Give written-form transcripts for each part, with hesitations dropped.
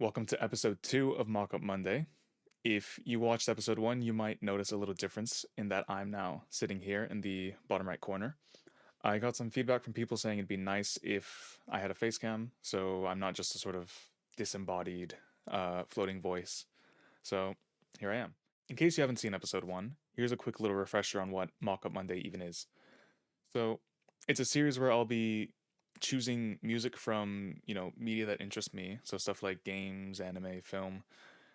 Welcome to episode 2 of Mockup Monday. If you watched episode 1, you might notice a little difference in that I'm now sitting here in the bottom right corner. I got some feedback from people saying it'd be nice if I had a face cam, so I'm not just a sort of disembodied, floating voice. So here I am. In case you haven't seen episode 1, here's a quick little refresher on what Mockup Monday even is. So it's a series where I'll be choosing music from, media that interests me, so stuff like games, anime, film,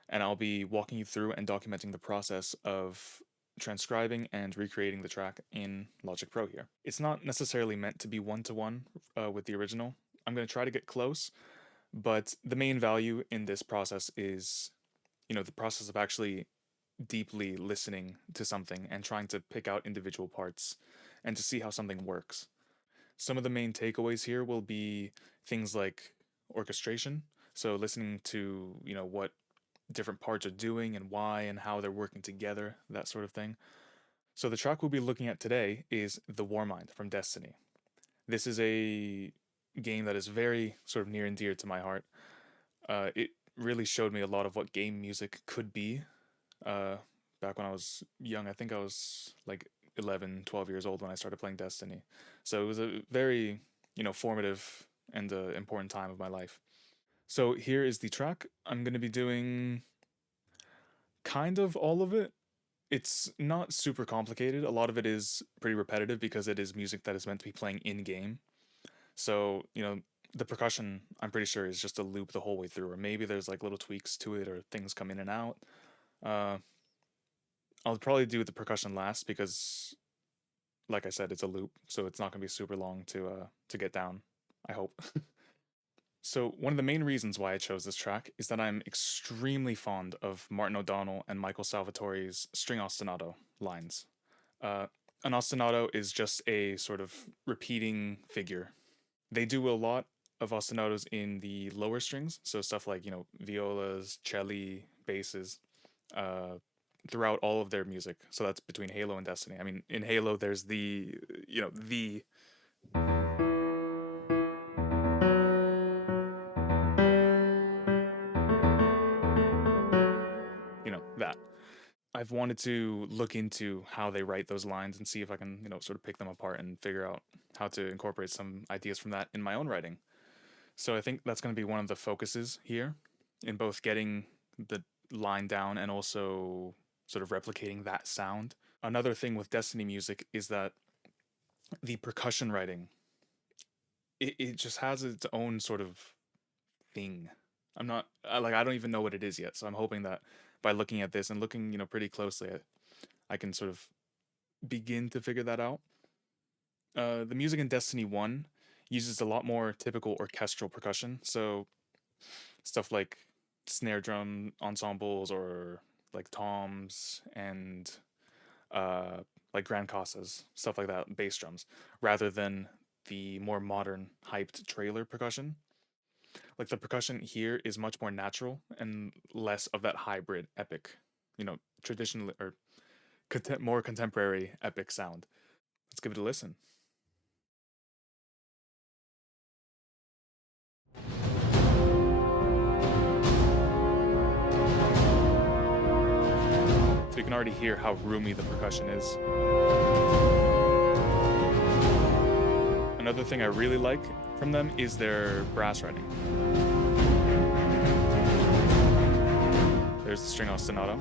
and I'll be walking you through and documenting the process of transcribing and recreating the track in Logic Pro here. It's not necessarily meant to be one-to-one with the original. I'm going to try to get close, but the main value in this process is, the process of actually deeply listening to something and trying to pick out individual parts and to see how something works. Some of the main takeaways here will be things like orchestration, so listening to, what different parts are doing and why and how they're working together, that sort of thing. So the track we'll be looking at today is The Warmind from Destiny. This is a game that is very sort of near and dear to my heart. It really showed me a lot of what game music could be. Back when I was young, I think I was like 11, 12 years old when I started playing Destiny. So it was a very, formative and important time of my life. So here is the track. I'm going to be doing kind of all of it. It's not super complicated. A lot of it is pretty repetitive because it is music that is meant to be playing in-game. So, the percussion, I'm pretty sure, is just a loop the whole way through, or maybe there's like little tweaks to it or things come in and out. I'll probably do the percussion last because, like I said, it's a loop, so it's not going to be super long to get down, I hope. So one of the main reasons why I chose this track is that I'm extremely fond of Martin O'Donnell and Michael Salvatore's string ostinato lines. An ostinato is just a sort of repeating figure. They do a lot of ostinatos in the lower strings, so stuff like, violas, celli, basses, throughout all of their music. So that's between Halo and Destiny. I mean, in Halo, there's the. That. I've wanted to look into how they write those lines and see if I can, sort of pick them apart and figure out how to incorporate some ideas from that in my own writing. So I think that's going to be one of the focuses here in both getting the line down and also sort of replicating that sound. Another thing with Destiny music is that the percussion writing, it just has its own sort of thing. I don't even know what it is yet, so I'm hoping that by looking at this and looking, pretty closely, I can sort of begin to figure that out. The music in Destiny 1 uses a lot more typical orchestral percussion, so stuff like snare drum ensembles or like toms and like grand casas, stuff like that, bass drums, rather than the more modern hyped trailer percussion. Like the percussion here is much more natural and less of that hybrid epic, traditional or more contemporary epic sound. Let's give it a listen. So you can already hear how roomy the percussion is. Another thing I really like from them is their brass writing. There's the string ostinato.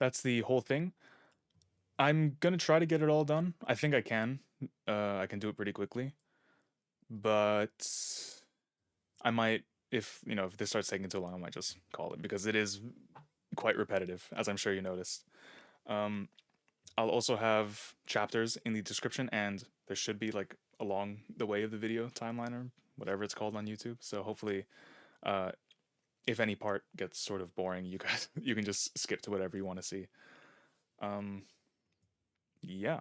that's the whole thing. I'm gonna try to get it all done. I think I can. I can do it pretty quickly, but I might, if if this starts taking too long, I might just call it because it is quite repetitive, as I'm sure you noticed. Um, I'll also have chapters in the description, and there should be like along the way of the video timeline or whatever it's called on YouTube. So hopefully, uh, if any part gets sort of boring, you guys you can just skip to whatever you want to see. Um, yeah.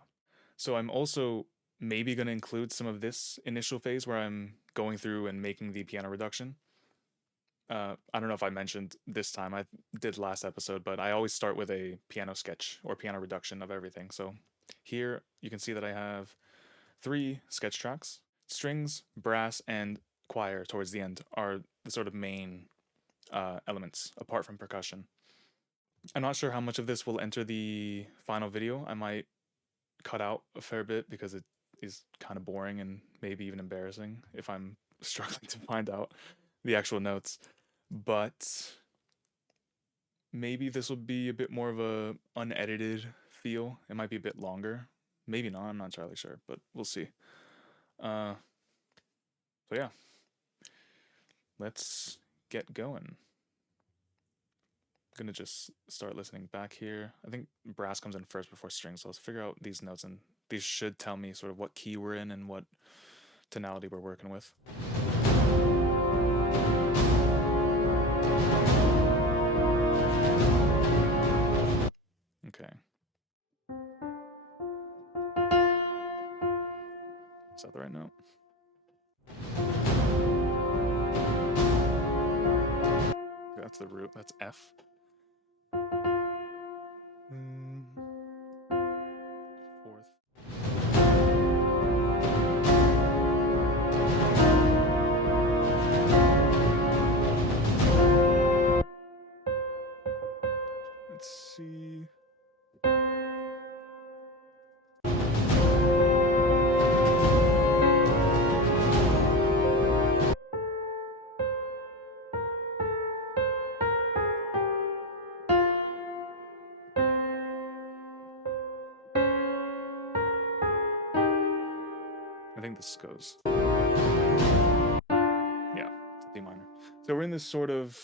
So I'm also maybe going to include some of this initial phase where I'm going through and making the piano reduction. I don't know if I mentioned this time, I did last episode, but I always start with a piano sketch or piano reduction of everything. So here you can see that I have 3 sketch tracks. Strings, brass, and choir towards the end are the sort of main elements apart from percussion. I'm not sure how much of this will enter the final video. I might cut out a fair bit because it is kind of boring and maybe even embarrassing if I'm struggling to find out the actual notes. But maybe this will be a bit more of a unedited feel. It might be a bit longer. Maybe not, I'm not entirely sure, but we'll see. So yeah, let's get going. I'm gonna just start listening back here. I think brass comes in first before strings, so let's figure out these notes, and these should tell me sort of what key we're in and what tonality we're working with. Okay. Is that the right note? That's the root, that's F. Fourth. Let's see. I think this goes. Yeah, it's a D minor. So we're in this sort of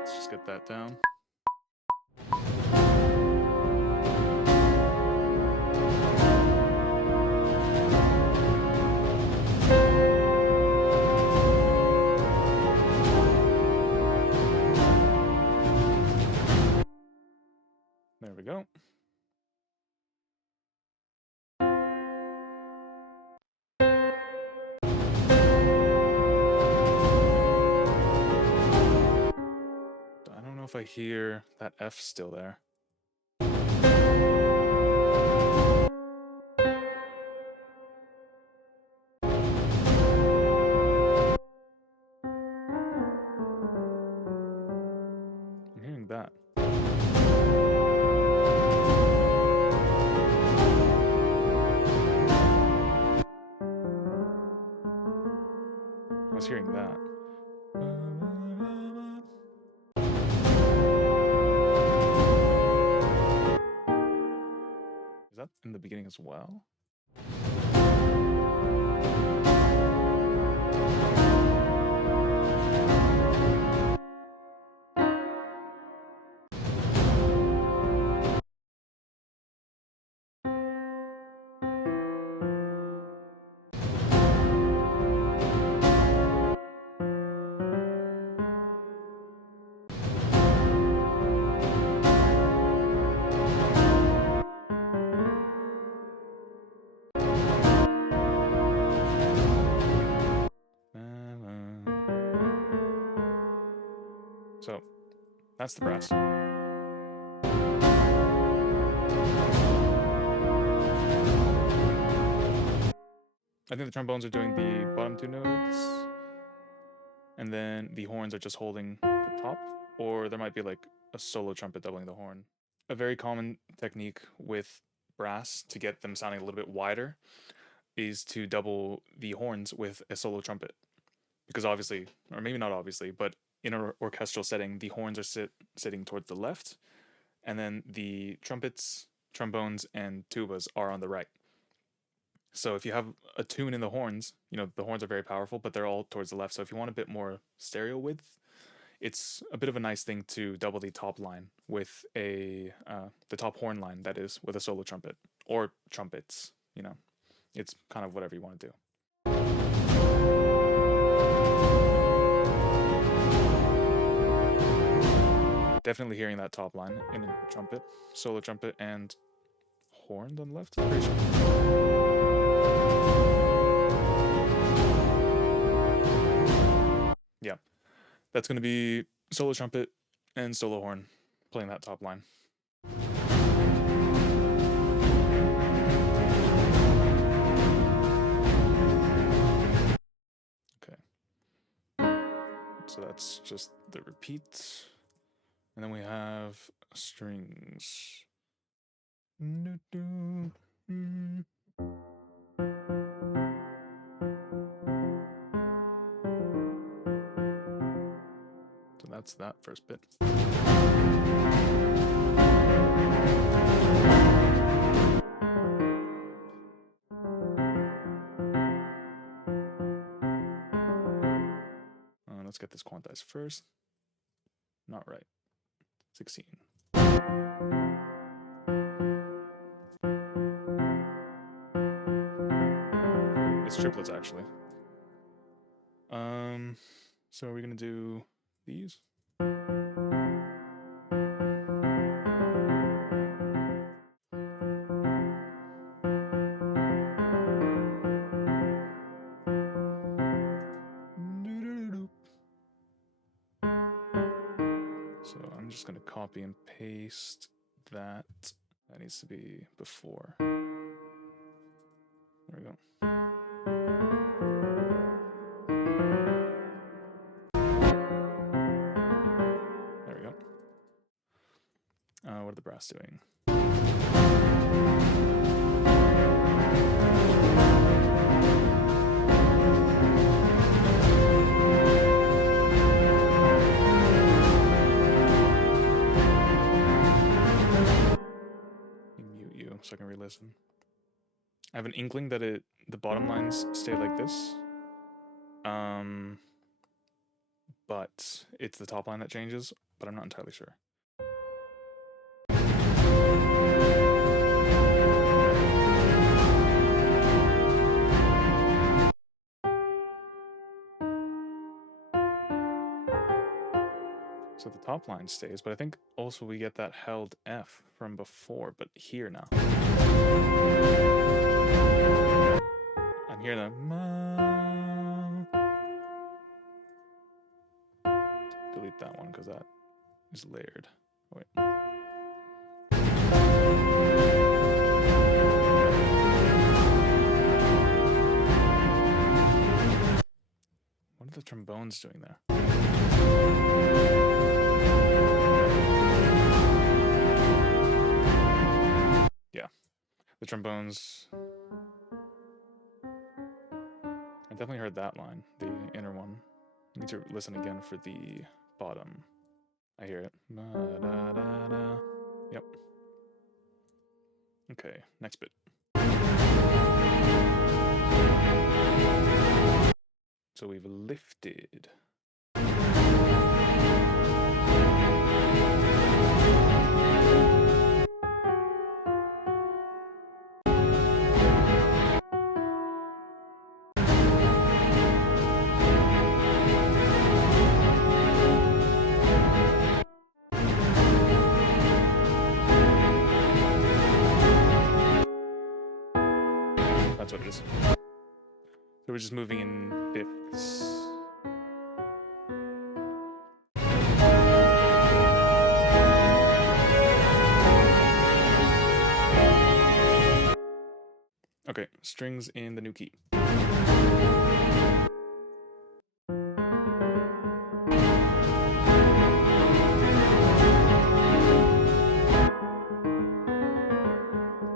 let's just get that down. There we go. I don't know if I hear that F still there. I'm hearing that. I was hearing that. Is that in the beginning as well? So that's the brass. I think the trombones are doing the bottom 2 notes, and then the horns are just holding the top, or there might be like a solo trumpet doubling the horn. A very common technique with brass to get them sounding a little bit wider is to double the horns with a solo trumpet. Because obviously, or maybe not obviously, but in an orchestral setting, the horns are sitting towards the left, and then the trumpets, trombones, and tubas are on the right. So if you have a tune in the horns, the horns are very powerful, but they're all towards the left. So if you want a bit more stereo width, it's a bit of a nice thing to double the top line with the top horn line, that is, with a solo trumpet or trumpets. It's kind of whatever you want to do. Definitely hearing that top line in a trumpet, solo trumpet, and horn on the left. Pretty sure. Yeah, that's going to be solo trumpet and solo horn playing that top line. Okay, so that's just the repeat. And then we have strings. So that's that first bit. Let's get this quantized first. Not right. 16. It's triplets, actually. So are we gonna do these? So I'm just gonna copy and paste that. That needs to be before. There we go. There we go. What are the brass doing? Mute you so I can re-listen. I have an inkling that the bottom lines stay like this. But it's the top line that changes, but I'm not entirely sure. So the top line stays, but I think also we get that held F from before, but here now. I'm hearing that. Delete that one because that is layered. Wait. What are the trombones doing there? Yeah, the trombones. I definitely heard that line, the inner one. I need to listen again for the bottom. I hear it. Yep. Okay, next bit. So we've lifted. That's what it is. So we're just moving in fifths. Okay, strings in the new key.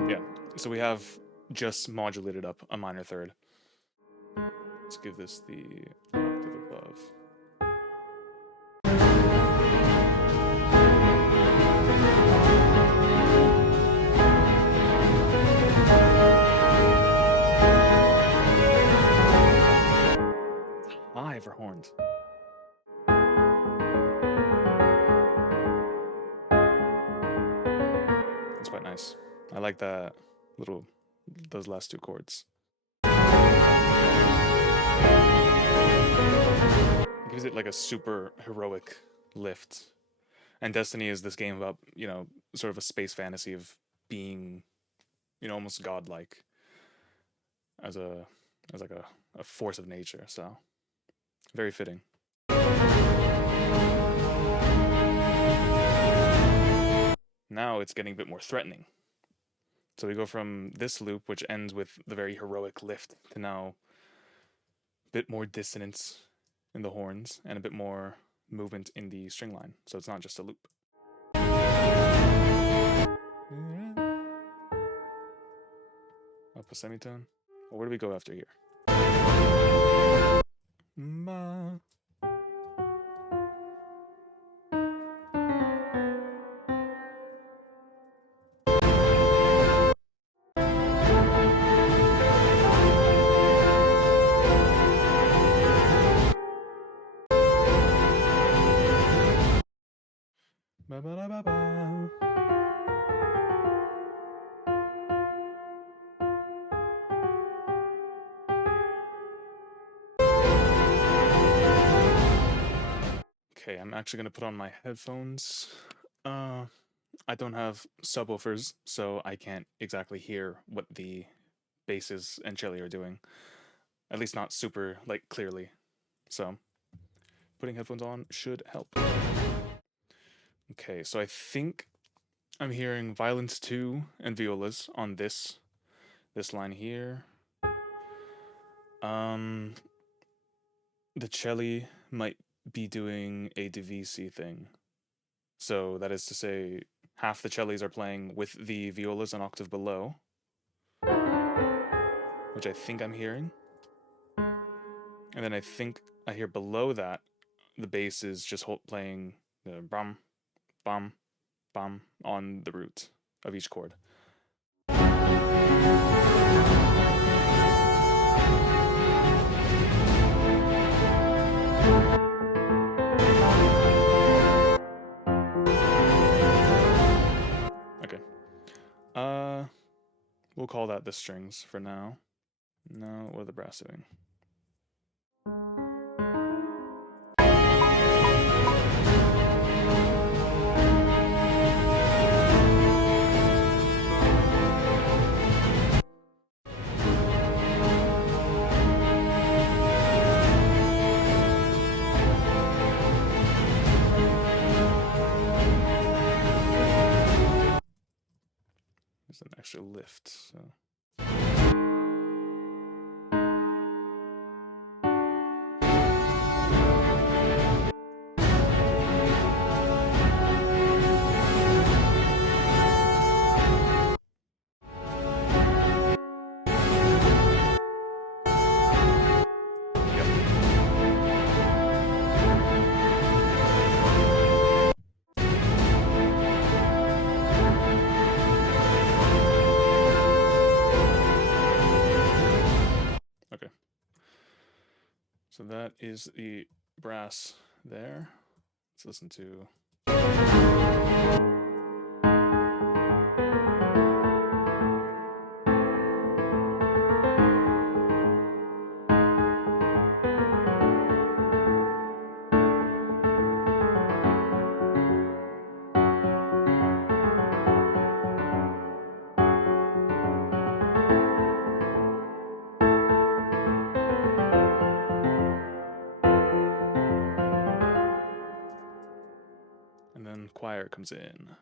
Yeah, so we have just modulated up a minor third. Let's give this the octave above. High for horns. That's quite nice. I like that those last two chords. It gives it like a super heroic lift. And Destiny is this game about, you know, sort of a space fantasy of being, you know, almost godlike as like a force of nature. So very fitting. Now it's getting a bit more threatening. So we go from this loop, which ends with the very heroic lift, to now a bit more dissonance in the horns and a bit more movement in the string line. So it's not just a loop. Up a semitone. Well, where do we go after here? Ma. Ba ba da ba ba. Okay, I'm actually going to put on my headphones. I don't have subwoofers, so I can't exactly hear what the basses and cello are doing. At least not super, like, clearly. So, putting headphones on should help. Okay, so I think I'm hearing violins 2 and violas on this line here. The cello might be doing a divisi thing. So that is to say, half the cellos are playing with the violas an octave below, which I think I'm hearing. And then I think I hear below that, the bass is just playing the bum, bum, bum on the root of each chord. Okay. We'll call that the strings for now. Now, what are the brass doing? There's an extra lift, so. So that is the brass there. Let's listen to. And then choir comes in.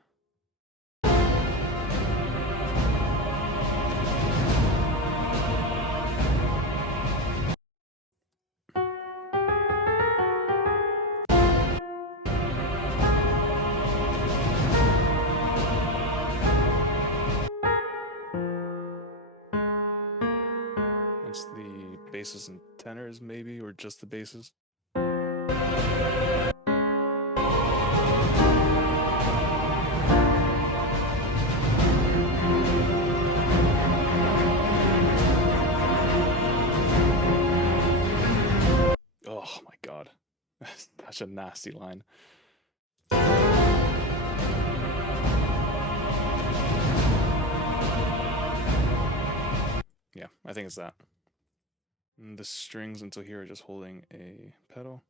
basses and tenors, maybe, or just the basses. Oh my god. That's such a nasty line. Yeah, I think it's that. And the strings until here are just holding a pedal.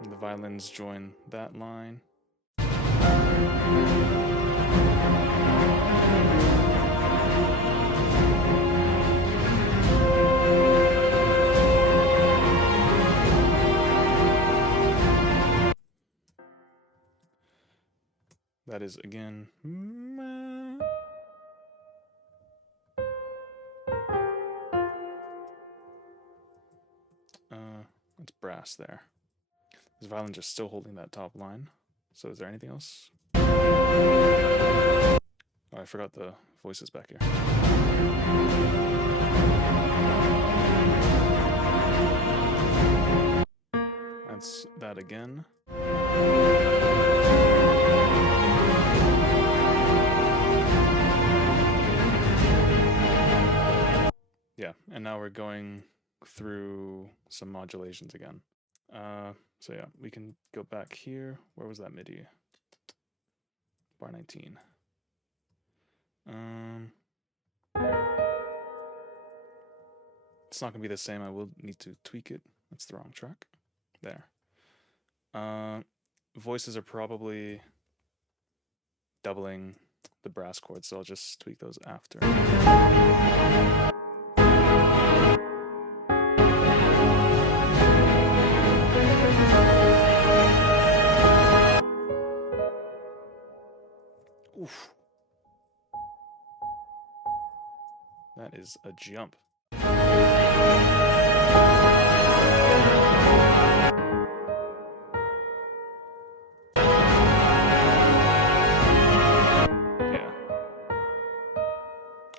And the violins join that line. That is again. It's brass there. This violin's just still holding that top line. So is there anything else? Oh, I forgot the voices back here. That's that again. Yeah, and now we're going through some modulations again. So yeah, we can go back here. Where was that MIDI? Bar 19. It's not gonna be the same. I will need to tweak it. That's the wrong track. There. Voices are probably doubling the brass chords, so I'll just tweak those after. Oof. That is a jump. Yeah.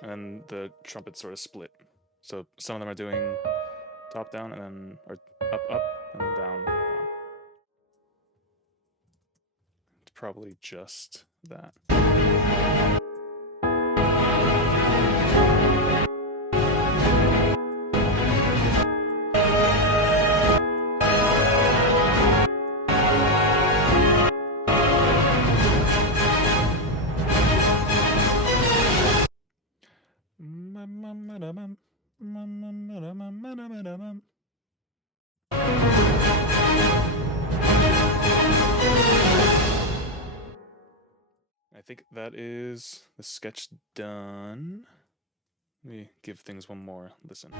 And then the trumpets sort of split. So some of them are doing top down and then, or up, up, and then down, down. It's probably just that. I think that is the sketch done. Let me give things one more listen.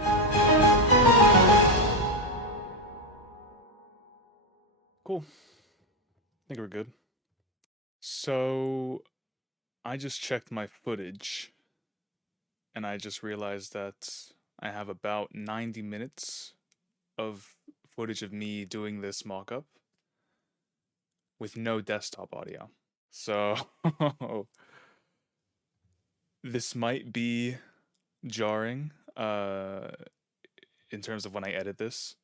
Cool. I think we're good. So I just checked my footage and I just realized that I have about 90 minutes of footage of me doing this mock-up with no desktop audio. So this might be jarring in terms of when I edit this,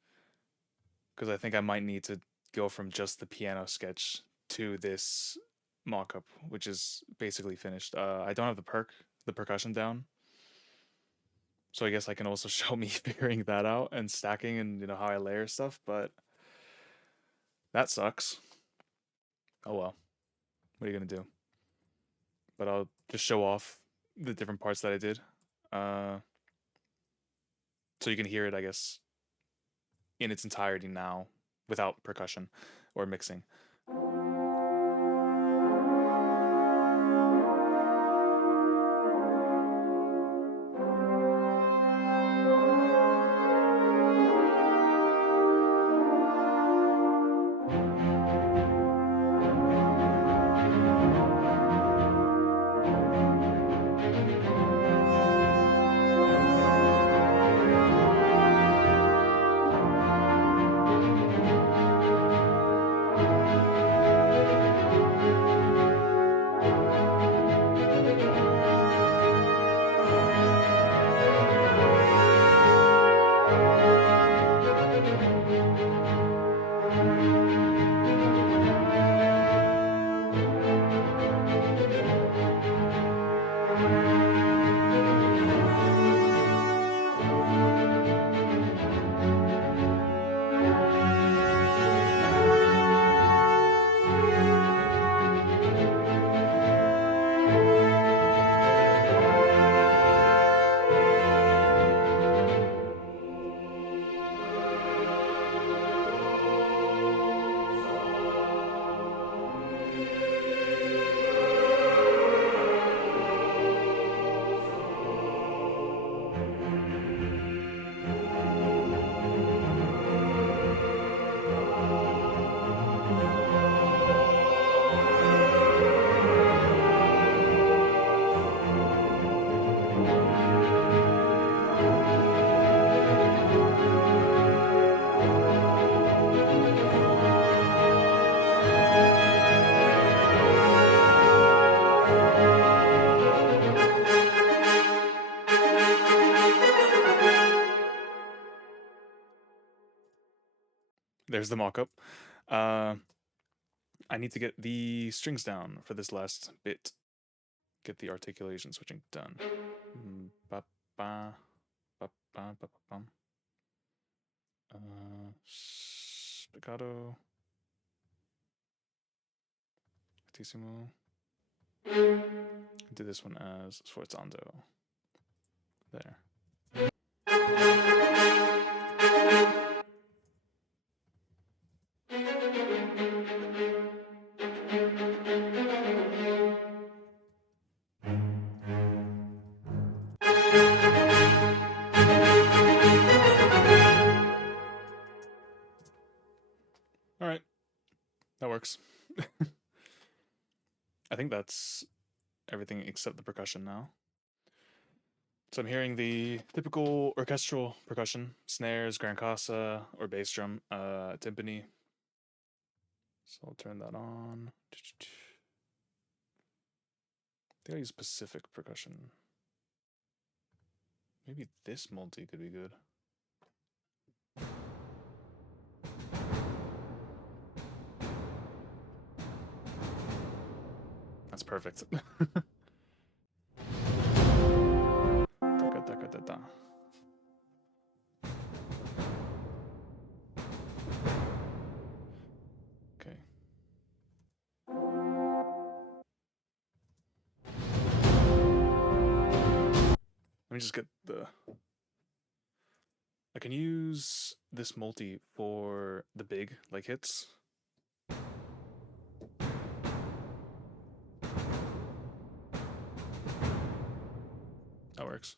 because I think I might need to go from just the piano sketch to this mock-up, which is basically finished. I don't have the percussion down, so I guess I can also show me figuring that out and stacking and how I layer stuff, but that sucks. Oh well, what are you gonna do? But I'll just show off the different parts that I did, so you can hear it, I guess, in its entirety now without percussion or mixing. there's the mock-up. I need to get the strings down for this last bit. Get the articulation switching done. Ba ba ba ba ba ba. Spiccato. Fortissimo. Do this one as sforzando. There. All right, that works. I think that's everything except the percussion now. So I'm hearing the typical orchestral percussion, snares, grand casa, or bass drum, timpani. So I'll turn that on. I think I use Pacific percussion. Maybe this multi could be good. That's perfect. Okay. Let me just get the... I can use this multi for the big, like, hits. That works.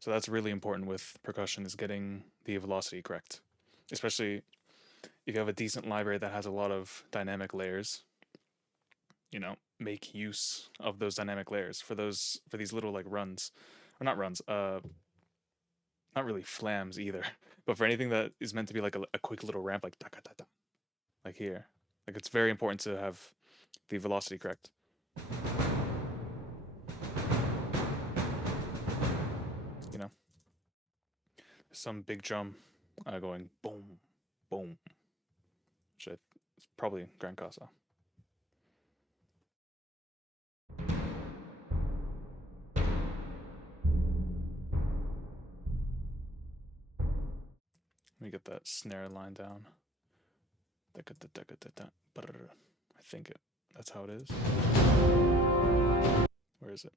So that's really important with percussion, is getting the velocity correct. Especially if you have a decent library that has a lot of dynamic layers, you know, make use of those dynamic layers for these little like runs. Or not runs, not really flams either, but for anything that is meant to be like a quick little ramp, like da da da da, like here. Like it's very important to have the velocity correct. You know, some big drum going boom, boom, which is probably Grand Casa. Let me get that snare line down. I think that's how it is. Where is it?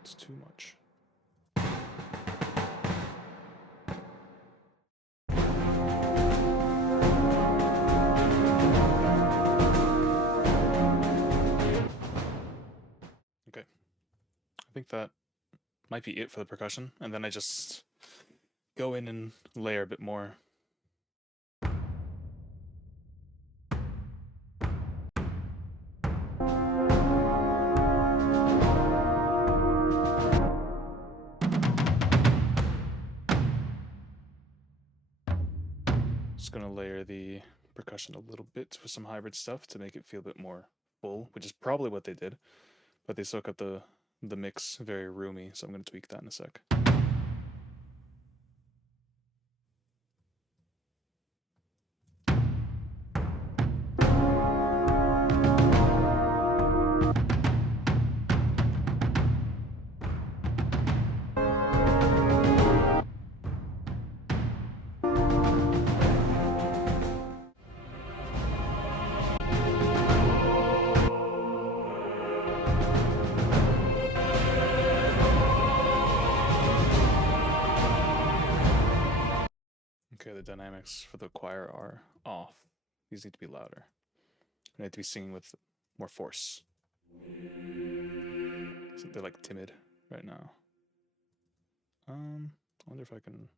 It's too much. Okay. I think that might be it for the percussion, and then I just go in and layer a bit more. Just gonna layer the percussion a little bit with some hybrid stuff to make it feel a bit more full, which is probably what they did, but they soak up the mix very roomy, so I'm gonna tweak that in a sec. Okay, the dynamics for the choir are off. These need to be louder. I need to be singing with more force. So they're like timid right now. I wonder if I can.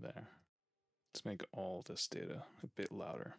There. Let's make all this data a bit louder.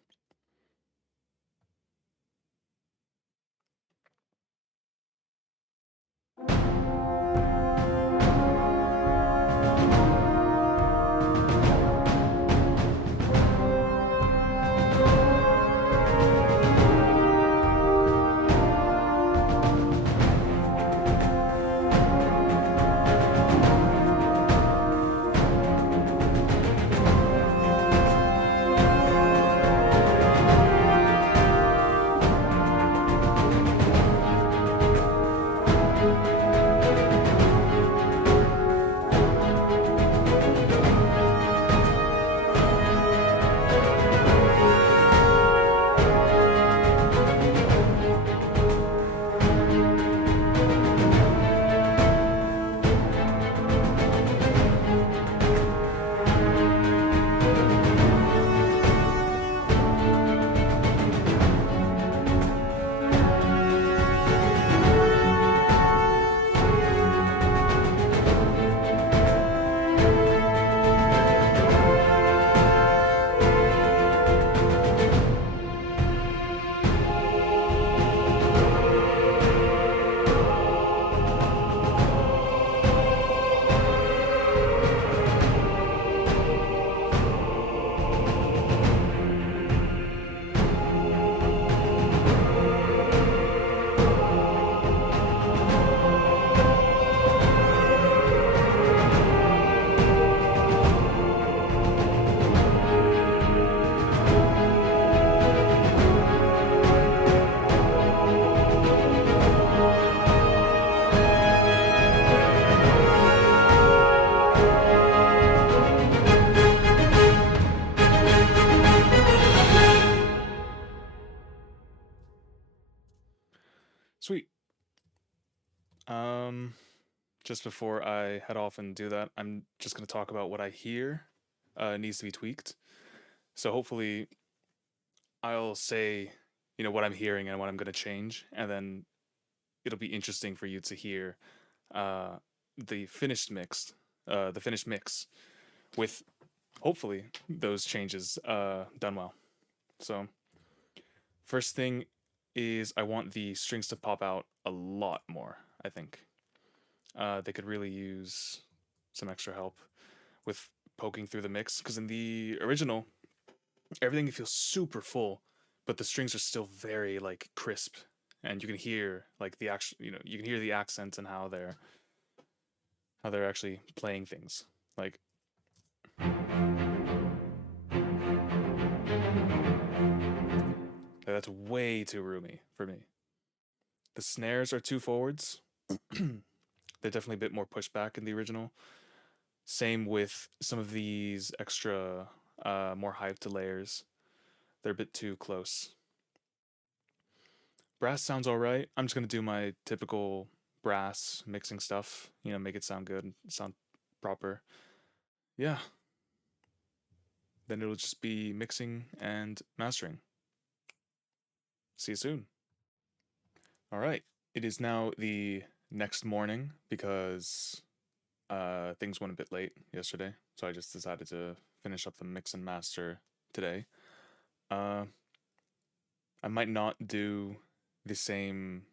Sweet. Just before I head off and do that, I'm just going to talk about what I hear needs to be tweaked. So hopefully I'll say, what I'm hearing and what I'm going to change, and then it'll be interesting for you to hear uh, the finished mix with hopefully those changes done well. So first thing is I want the strings to pop out a lot more, I think. They could really use some extra help with poking through the mix, because in the original, everything feels super full, but the strings are still very like crisp, and you can hear like the actual, you can hear the accents and how they're actually playing things. Like that's way too roomy for me. The snares are too forwards. They're definitely a bit more pushed back in the original. Same with some of these extra, more hyped layers. They're a bit too close. Brass sounds alright. I'm just gonna do my typical brass mixing stuff. Make it sound good, sound proper. Yeah. Then it'll just be mixing and mastering. See you soon. All right. It is now the next morning because things went a bit late yesterday, so I just decided to finish up the mix and master today. I might not do the same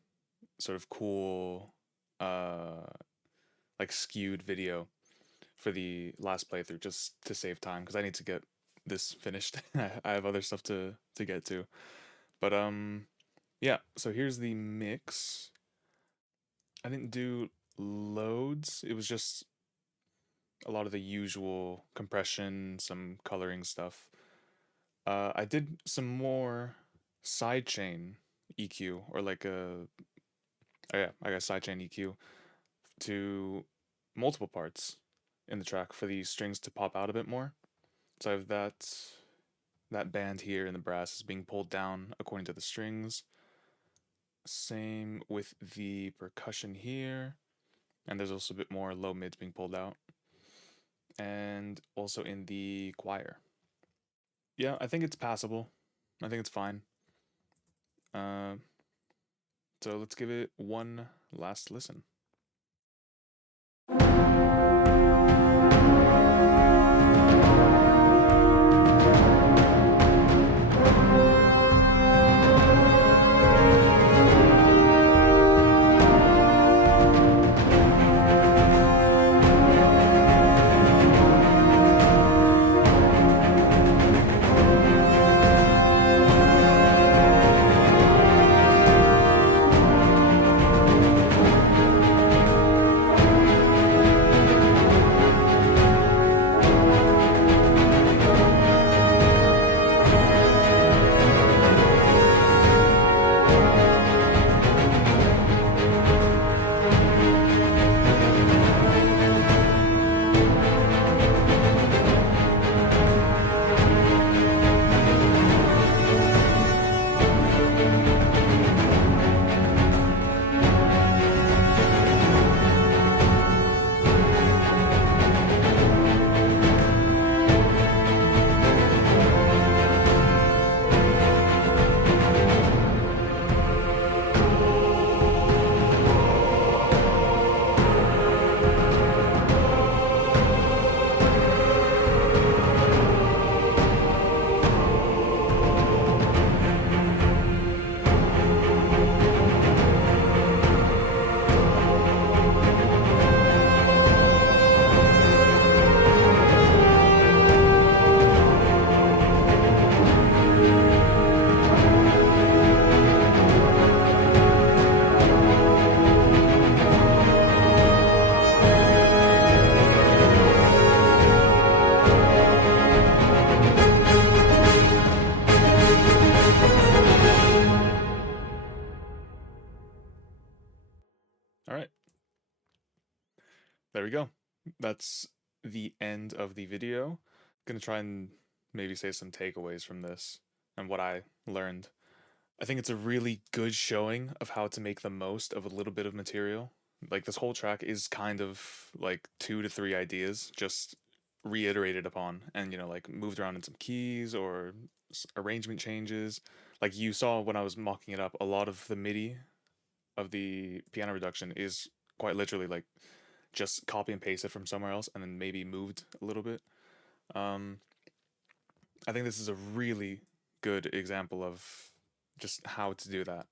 sort of cool, like skewed video for the last playthrough just to save time because I need to get this finished. I have other stuff to get to. But yeah, so here's the mix. I didn't do loads. It was just a lot of the usual compression, some coloring stuff. I did some more sidechain EQ, or like oh yeah, I got sidechain EQ to multiple parts in the track for the strings to pop out a bit more. So I have that band here in the brass is being pulled down according to the strings. Same with the percussion here, and there's also a bit more low mids being pulled out, and also in the choir. Yeah, I think it's passable. I think it's fine. Uh, so let's give it one last listen. All right. There we go. That's the end of the video. Gonna try and maybe say some takeaways from this and what I learned. I think it's a really good showing of how to make the most of a little bit of material. Like this whole track is kind of like 2 to 3 ideas just reiterated upon and like moved around in some keys or arrangement changes. Like you saw when I was mocking it up, a lot of the MIDI of the piano reduction is quite literally like just copy and paste it from somewhere else and then maybe moved a little bit. Um, I think this is a really good example of just how to do that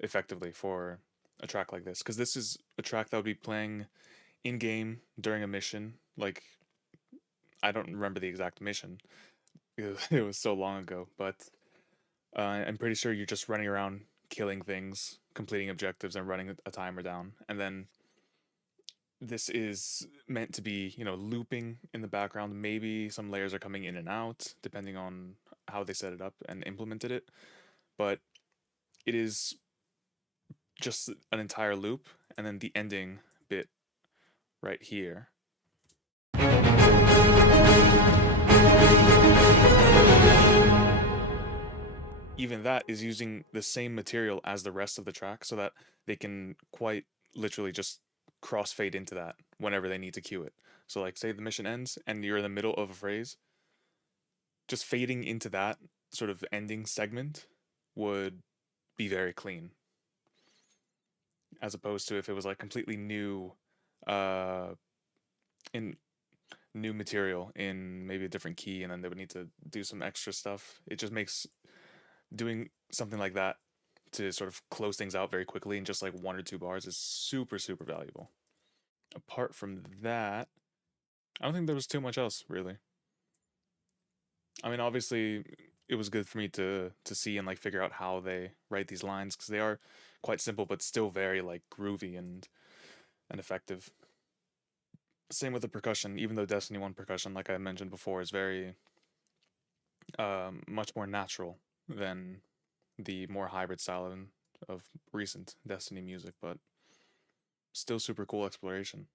effectively for a track like this, because this is a track that would be playing in game during a mission. Like, I don't remember the exact mission, it was so long ago, but I'm pretty sure you're just running around killing things, completing objectives, and running a timer down. And then this is meant to be, looping in the background. Maybe some layers are coming in and out, depending on how they set it up and implemented it. But it is just an entire loop, and then the ending bit right here. Even that is using the same material as the rest of the track so that they can quite literally just crossfade into that whenever they need to cue it. So like say the mission ends and you're in the middle of a phrase, just fading into that sort of ending segment would be very clean. As opposed to if it was like completely new in new material in maybe a different key and then they would need to do some extra stuff. It just makes doing something like that to sort of close things out very quickly in just like 1 or 2 bars is super, super valuable. Apart from that, I don't think there was too much else really. I mean, obviously, it was good for me to see and like figure out how they write these lines because they are quite simple but still very like groovy and effective. Same with the percussion, even though Destiny 1 percussion, like I mentioned before, is very much more natural than the more hybrid style of recent Destiny music, but still super cool exploration.